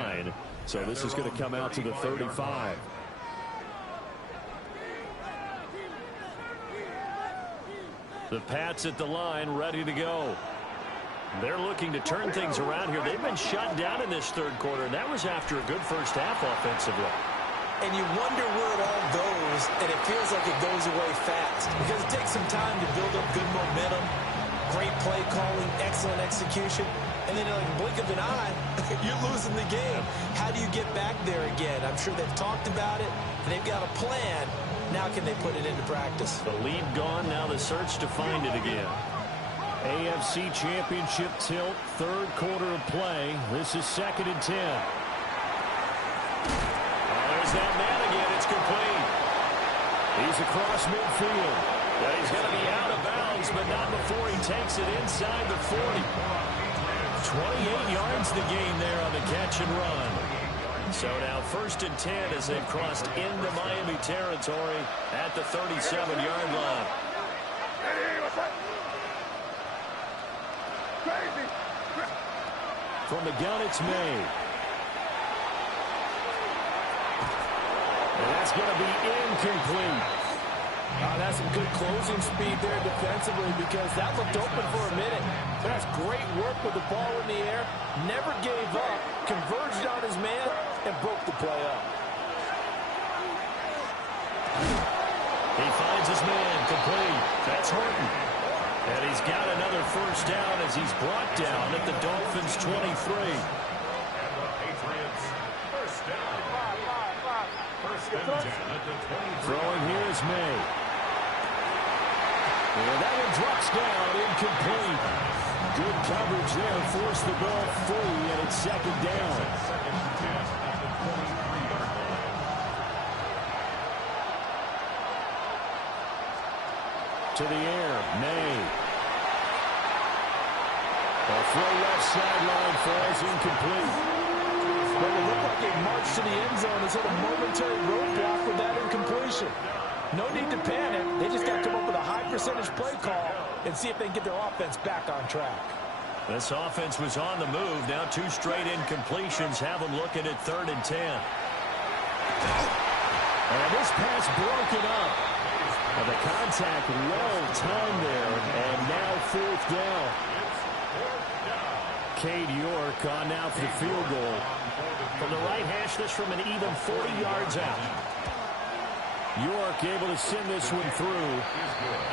line. So this is going to come out to the 35. The Pats at the line, ready to go. They're looking to turn things around here. They've been shut down in this third quarter, and that was after a good first half offensively. And you wonder where it all goes, and it feels like it goes away fast because it takes some time to build up good momentum, great play calling, excellent execution, and then in like a blink of an eye, you're losing the game. How do you get back there again? I'm sure they've talked about it, and they've got a plan. Now can they put it into practice? The lead gone, now the search to find it again. AFC Championship tilt, third quarter of play. This is 2nd and 10. There's that man again. It's complete. He's across midfield. But he's going to be out of bounds, but not before he takes it inside the 40. 28 yards the gain there on the catch and run. So now 1st and 10 as they've crossed into Miami territory at the 37-yard line. From the gun, it's May. And that's going to be incomplete. That's some good closing speed there defensively because that looked open for a minute. That's great work with the ball in the air. Never gave up, converged on his man, and broke the play up. He finds his man complete. That's Horton. And he's got another first down as he's brought down at the Dolphins' 23. Throwing here is May. And that one drops down, incomplete. Good coverage there, forced the ball free, and it's 2nd down. To the air, May. A throw left sideline falls incomplete. Well, it looked like they marched to the end zone and hit a momentary roadblock with that incompletion. No need to panic. They just got to come up with a high percentage play call and see if they can get their offense back on track. This offense was on the move. Now 2 straight incompletions have them looking at 3rd and 10. And this pass broken up. And the contact well timed there. And now 4th down. Cade York on now for the field goal. From the right hash, this from an even 40 yards out. York able to send this one through,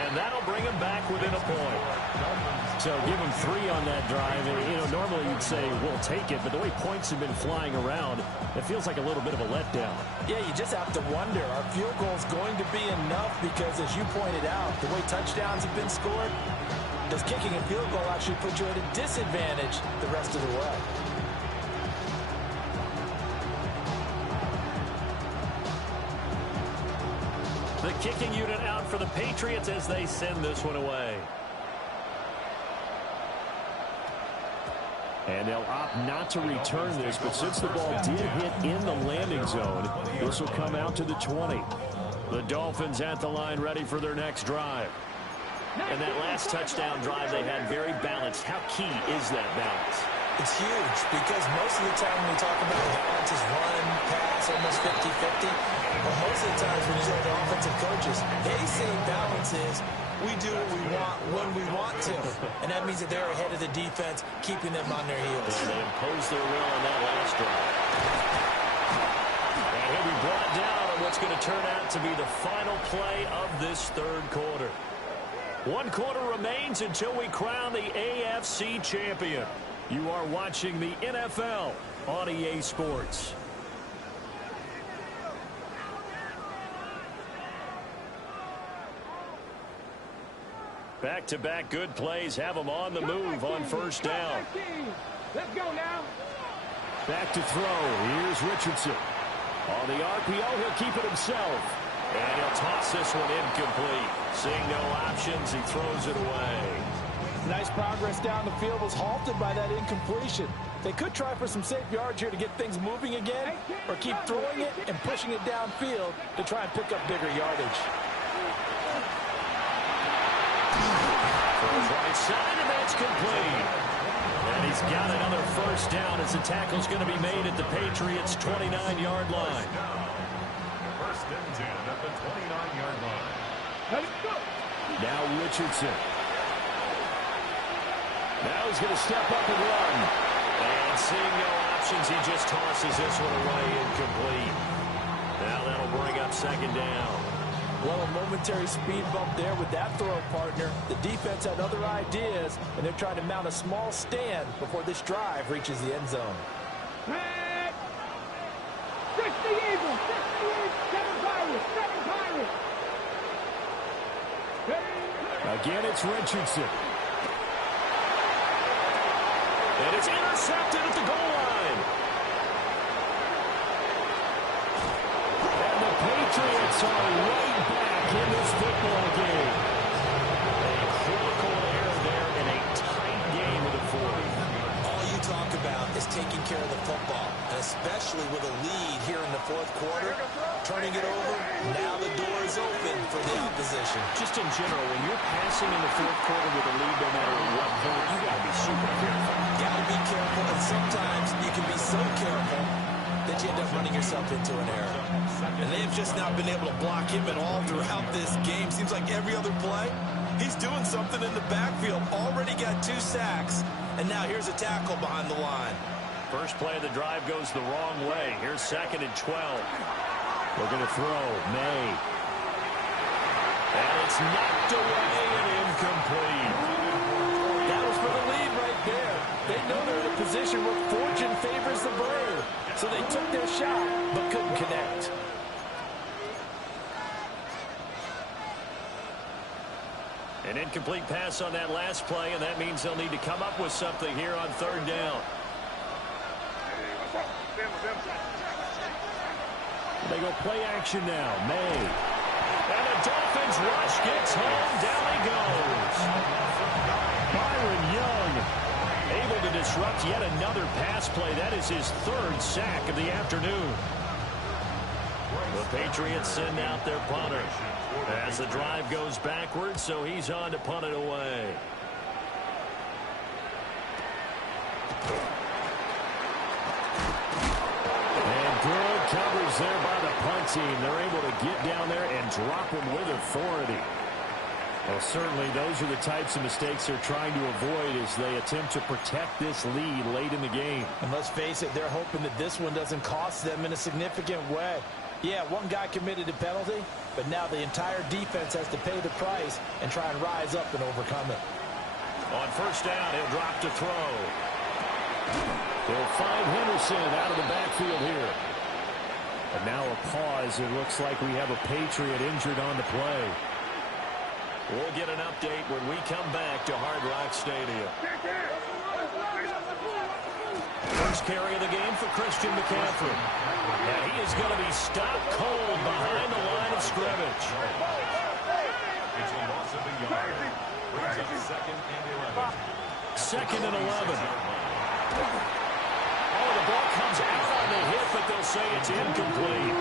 and that'll bring him back within a point. So give him 3 on that drive. And, normally you'd say, we'll take it, but the way points have been flying around, it feels like a little bit of a letdown. Yeah, you just have to wonder, are field goals going to be enough? Because as you pointed out, the way touchdowns have been scored, does kicking a field goal actually put you at a disadvantage the rest of the way? The kicking unit out for the Patriots as they send this one away. And they'll opt not to return this, but since the ball did hit in the landing zone, this will come out to the 20. The Dolphins at the line ready for their next drive. And that last touchdown drive they had very balanced. How key is that balance? It's huge because most of the time when we talk about balance is run, pass, almost 50-50. But most of the times when you talk to offensive coages, they say balance is we do what we want when we want to. And that means that they're ahead of the defense, keeping them on their heels. And they imposed their will on that last drive. And he'll be brought down on what's going to turn out to be the final play of this third quarter. 1 quarter remains until we crown the AFC champion. You are watching the NFL on EA Sports. Back-to-back good plays have them on the move on first down. Let's go now. Back to throw. Here's Richardson. On the RPO, he'll keep it himself. And he'll toss this one incomplete. Seeing no options, he throws it away. Nice progress down the field was halted by that incompletion. They could try for some safe yards here to get things moving again, or keep throwing it and pushing it downfield to try and pick up bigger yardage. Throws right side, and that's complete. And And he's got another first down as the tackle's going to be made at the Patriots' 29-yard line. First and 10 at the 29-yard line. Let it go. Now Richardson. Now he's going to step up and run. And seeing no options, he just tosses this one away incomplete. Now that'll bring up second down. Well, a momentary speed bump there with that throw, partner. The defense had other ideas, and they're trying to mount a small stand before this drive reaches the end zone. Pat. Fix the Eagles. Fix the Eagles. Seven Pirates. Seven Pirates. Again, it's Richardson. And it's intercepted at the goal line. And the Patriots are right back in this football game. A critical error there in a tight game of the fourth. All you talk about is taking care of the football, and especially with a lead here in the fourth quarter. Turning it over, now the door is open for the opposition. Just in general, when you're passing in the fourth quarter with a lead, no matter what point, you got to be super careful. Got to be careful, and sometimes you can be so careful that you end up running yourself into an error. And they've just not been able to block him at all throughout this game. Seems like every other play, he's doing something in the backfield. Already got 2 sacks, and now here's a tackle behind the line. First play of the drive goes the wrong way. Here's 2nd and 12. We're going to throw. May. And it's knocked away and incomplete. That was for the lead right there. They know they're in a position where fortune favors the brave. So they took their shot, but couldn't connect. An incomplete pass on that last play, and that means they'll need to come up with something here on 3rd down. They go play action now. May. And the Dolphins rush gets home. Down he goes. Byron Young able to disrupt yet another pass play. That is his 3rd sack of the afternoon. The Patriots send out their punter as the drive goes backwards, so he's on to punt it away. Good coverage there by the punt team. They're able to get down there and drop him with authority. Well, certainly those are the types of mistakes they're trying to avoid as they attempt to protect this lead late in the game. And let's face it, they're hoping that this one doesn't cost them in a significant way. Yeah, one guy committed a penalty, but now the entire defense has to pay the price and try and rise up and overcome it. On 1st down, he'll drop to throw. They'll find Henderson out of the backfield here. And now a pause. It looks like we have a Patriot injured on the play. We'll get an update when we come back to Hard Rock Stadium. First carry of the game for Christian McCaffrey. And he is going to be stopped cold behind the line of scrimmage. It's a loss of a yard. Brings up 2nd and 11. 2nd and 11. Oh, the ball comes out on the hit, but they'll say it's incomplete.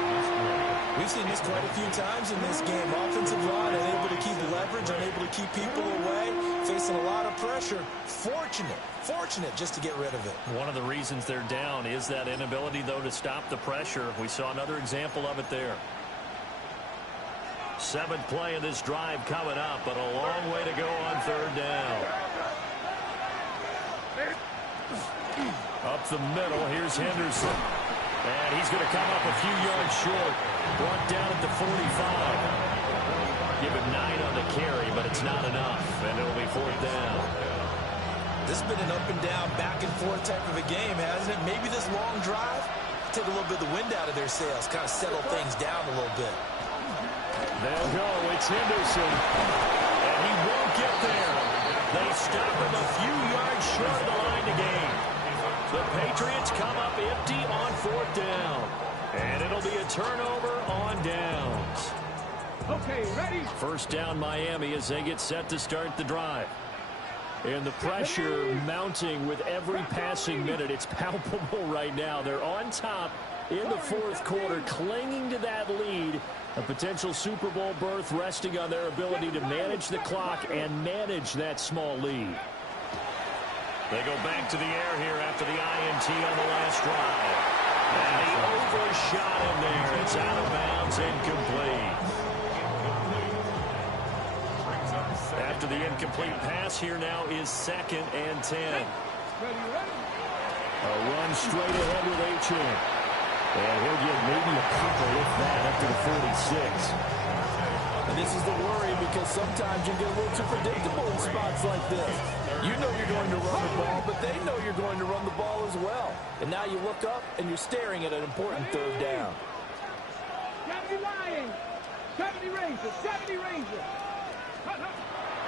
We've seen this quite a few times in this game. Offensive line unable to keep leverage, unable to keep people away, facing a lot of pressure. Fortunate just to get rid of it. One of the reasons they're down is that inability, though, to stop the pressure. We saw another example of it there. 7th play of this drive coming up, but a long way to go on 3rd down. Up the middle, here's Henderson. And he's going to come up a few yards short. Brought down at the 45. Give him 9 on the carry, but it's not enough. And it'll be 4th down. This has been an up and down, back and forth type of a game, hasn't it? Maybe this long drive, take a little bit of the wind out of their sails, kind of settle things down a little bit. They'll go. It's Henderson. And he won't get there. They stop him a few yards short of the line to gain. The Patriots come up empty on 4th down. And it'll be a turnover on downs. Okay, ready? 1st down Miami as they get set to start the drive. And the pressure mounting with every passing minute. It's palpable right now. They're on top in the 4th quarter, clinging to that lead. A potential Super Bowl berth resting on their ability to manage the clock and manage that small lead. They go back to the air here after the INT on the last drive. And he overshot him there. It's out of bounds, incomplete. After the incomplete pass, here now is 2nd and 10. A run straight ahead with H.M. And he'll get maybe a couple, if that, up to the 46. And this is the worry because sometimes you get a little too predictable in spots like this. You know you're going to run the ball, but they know you're going to run the ball as well. And now you look up and you're staring at an important 3rd down. 70 Lions, 70 Rangers, 70 Rangers.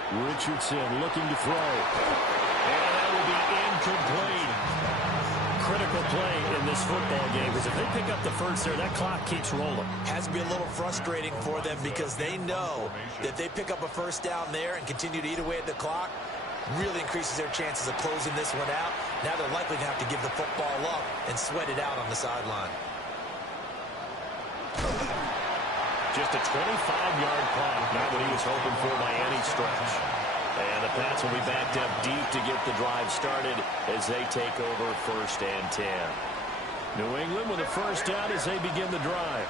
Richardson looking to throw. And that will be incomplete. Critical play in this football game because if they pick up the first there, that clock keeps rolling. Has to be a little frustrating for them because they know that they pick up a first down there and continue to eat away at the clock, really increases their chances of closing this one out. Now they're likely to have to give the football up and sweat it out on the sideline. Just a 25-yard clock, not what he was hoping for by any stretch. And the Pats will be backed up deep to get the drive started as they take over 1st and 10. New England with a first down as they begin the drive.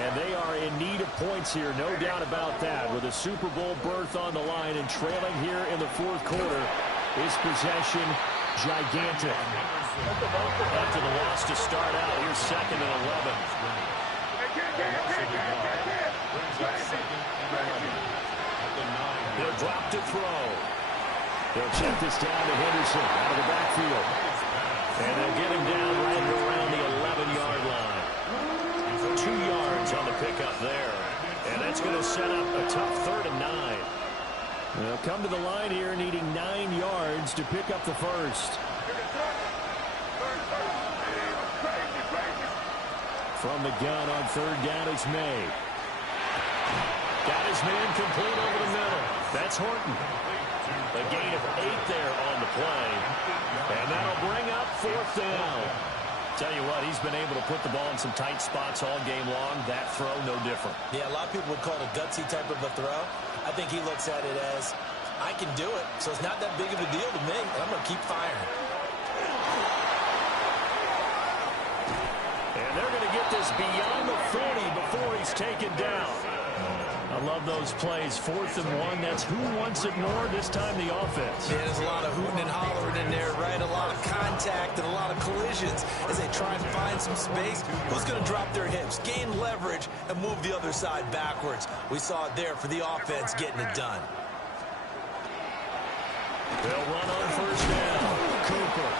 And they are in need of points here, no doubt about that. With a Super Bowl berth on the line and trailing here in the 4th quarter, is possession gigantic. After the loss to start out, here's 2nd and 11. They'll drop to throw. They'll check this down to Henderson out of the backfield. And they'll get him down right around the 11-yard line. 2 yards on the pickup there. And that's going to set up a tough 3rd and 9. They'll come to the line here needing 9 yards to pick up the first. From the gun on 3rd down is May. Got his man complete over the middle. That's Horton. A gain of 8 there on the play. And that'll bring up 4th down. Tell you what, he's been able to put the ball in some tight spots all game long. That throw, no different. Yeah, a lot of people would call it a gutsy type of a throw. I think he looks at it as, I can do it, so it's not that big of a deal to me. I'm going to keep firing. And they're going to get this beyond the 40 before he's taken down. I love those plays. 4th and 1. That's who wants it more, this time the offense. Yeah, there's a lot of hooting and hollering in there, right? A lot of contact and a lot of collisions as they try and find some space. Who's going to drop their hips, gain leverage, and move the other side backwards? We saw it there for the offense getting it done. They'll run on 1st down. Cooper.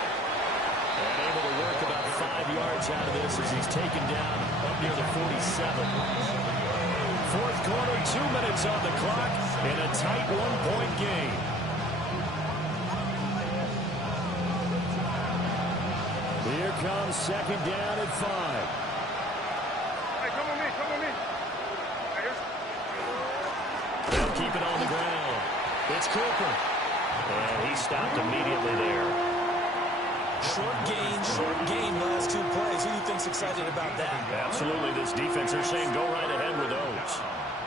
And able to work about 5 yards out of this as he's taken down up near the 47. 4th quarter, 2 minutes on the clock in a tight 1-point game. Here comes 2nd down at 5. Hey, come on me, come on me. They'll keep it on the ground. It's Cooper. And he stopped immediately there. Short gain, last 2 plays. Who do you think's excited about that? Absolutely. This defense, they're saying go right ahead with those.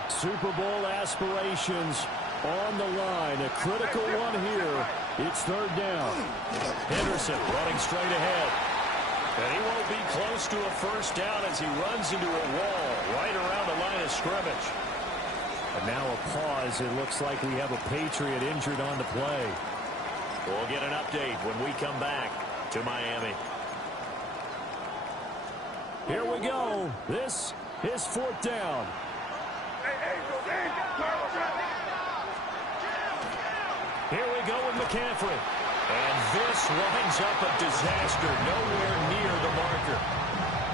Super Bowl aspirations on the line. A critical one here. It's 3rd down. Henderson running straight ahead. And he won't be close to a first down as he runs into a wall right around the line of scrimmage. And now a pause. It looks like we have a Patriot injured on the play. We'll get an update when we come back to Miami. Here we go. This is 4th down. Here we go with McCaffrey. And this winds up a disaster nowhere near the marker.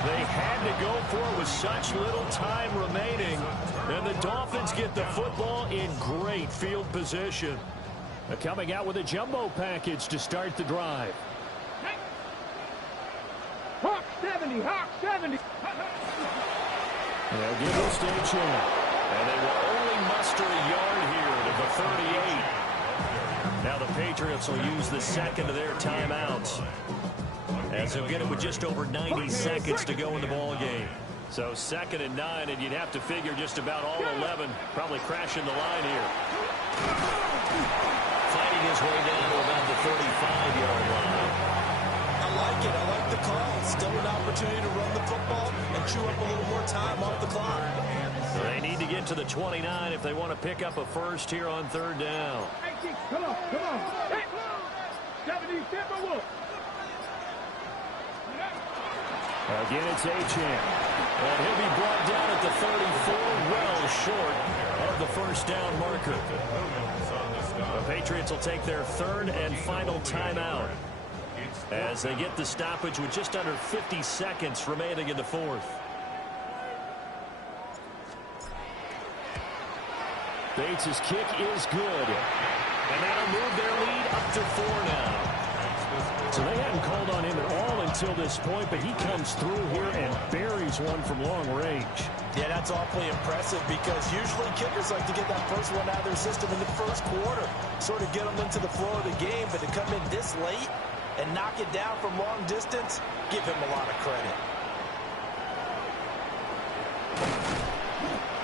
They had to go for it with such little time remaining. And the Dolphins get the football in great field position. They're coming out with a jumbo package to start the drive. Hawk 70, Hawk 70. They'll give this to H.M. And they will only muster a yard here to the 38. Now the Patriots will use the 2nd of their timeouts, as they'll get it with just over 90 seconds to go in the ball game. So 2nd and 9, and you'd have to figure just about all 11 probably crashing the line here. fighting his way down to about the 35-yard line. I like it. I like the call. Still an opportunity to run the football and chew up a little more time off the clock. So they need to get to the 29 if they want to pick up a first here on third down. Come on, come on. Hey, 70, step or what? Again, it's Achane. And he'll be brought down at the 34, well short of the first down marker. The Patriots will take their third and final timeout as they get the stoppage with just under 50 seconds remaining in the fourth. Bates' kick is good. And that'll move their lead up to 4 now. So they hadn't called on him at all until this point, but he comes through here and buries one from long range. Yeah, that's awfully impressive because usually kickers like to get that first one out of their system in the first quarter. Sort of get them into the flow of the game, but to come in this late and knock it down from long distance, give him a lot of credit.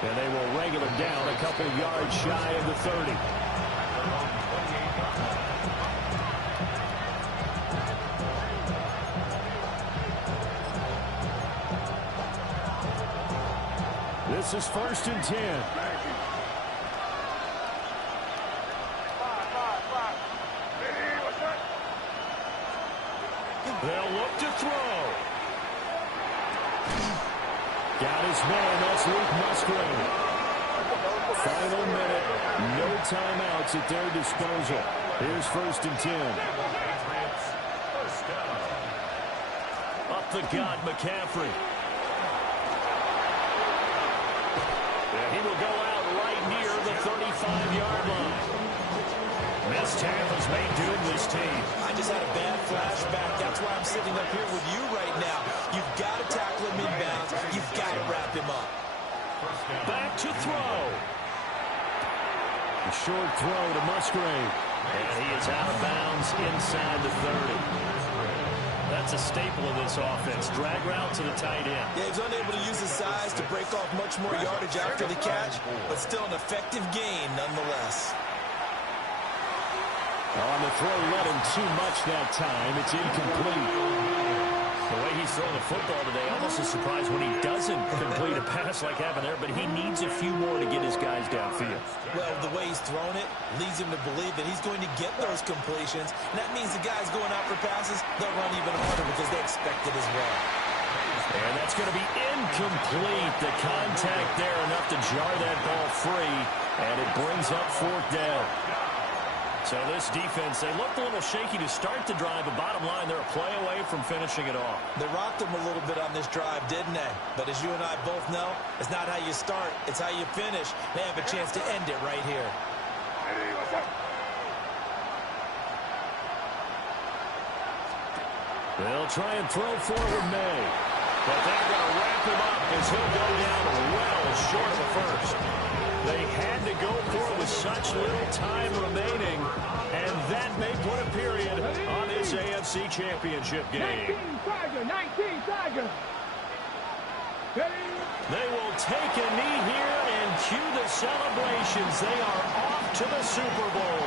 And they will wrangle him down a couple yards shy of the 30. This is 1st and 10. They'll look to throw. Got his man. That's Luke Musgrave. Final minute. No timeouts at their disposal. Here's 1st and 10. Up the gut, McCaffrey. He will go out right near the 35-yard line. Missed tackles may doom this team. I just had a bad flashback. That's why I'm sitting up here with you right now. You've got to tackle him inbounds. You've got to wrap him up. Back to throw. A short throw to Musgrave. And he is out of bounds inside the 30. That's a staple of this offense. Drag route to the tight end. Yeah, he's unable to use his size to break off much more yardage after the catch, but still an effective gain nonetheless. On the throw, let him too much that time. It's incomplete. The way he's throwing the football today, almost a surprise when he doesn't complete a pass like happened there, but he needs a few more to get his guys downfield. Well, the way he's thrown it leads him to believe that he's going to get those completions, and that means the guys going out for passes, they'll run even harder because they expect it as well. And that's going to be incomplete. The contact there enough to jar that ball free, and it brings up 4th down. So this defense, they looked a little shaky to start the drive, but bottom line, they're a play away from finishing it off. They rocked them a little bit on this drive, didn't they? But as you and I both know, it's not how you start, it's how you finish. They have a chance to end it right here. They'll try and throw forward May. But they're going to wrap him up as he'll go down well short of the first. They had to go for it with such little time remaining, and that may put a period on this AFC Championship game. 19 Tiger. They will take a knee here and cue the celebrations. They are off to the Super Bowl.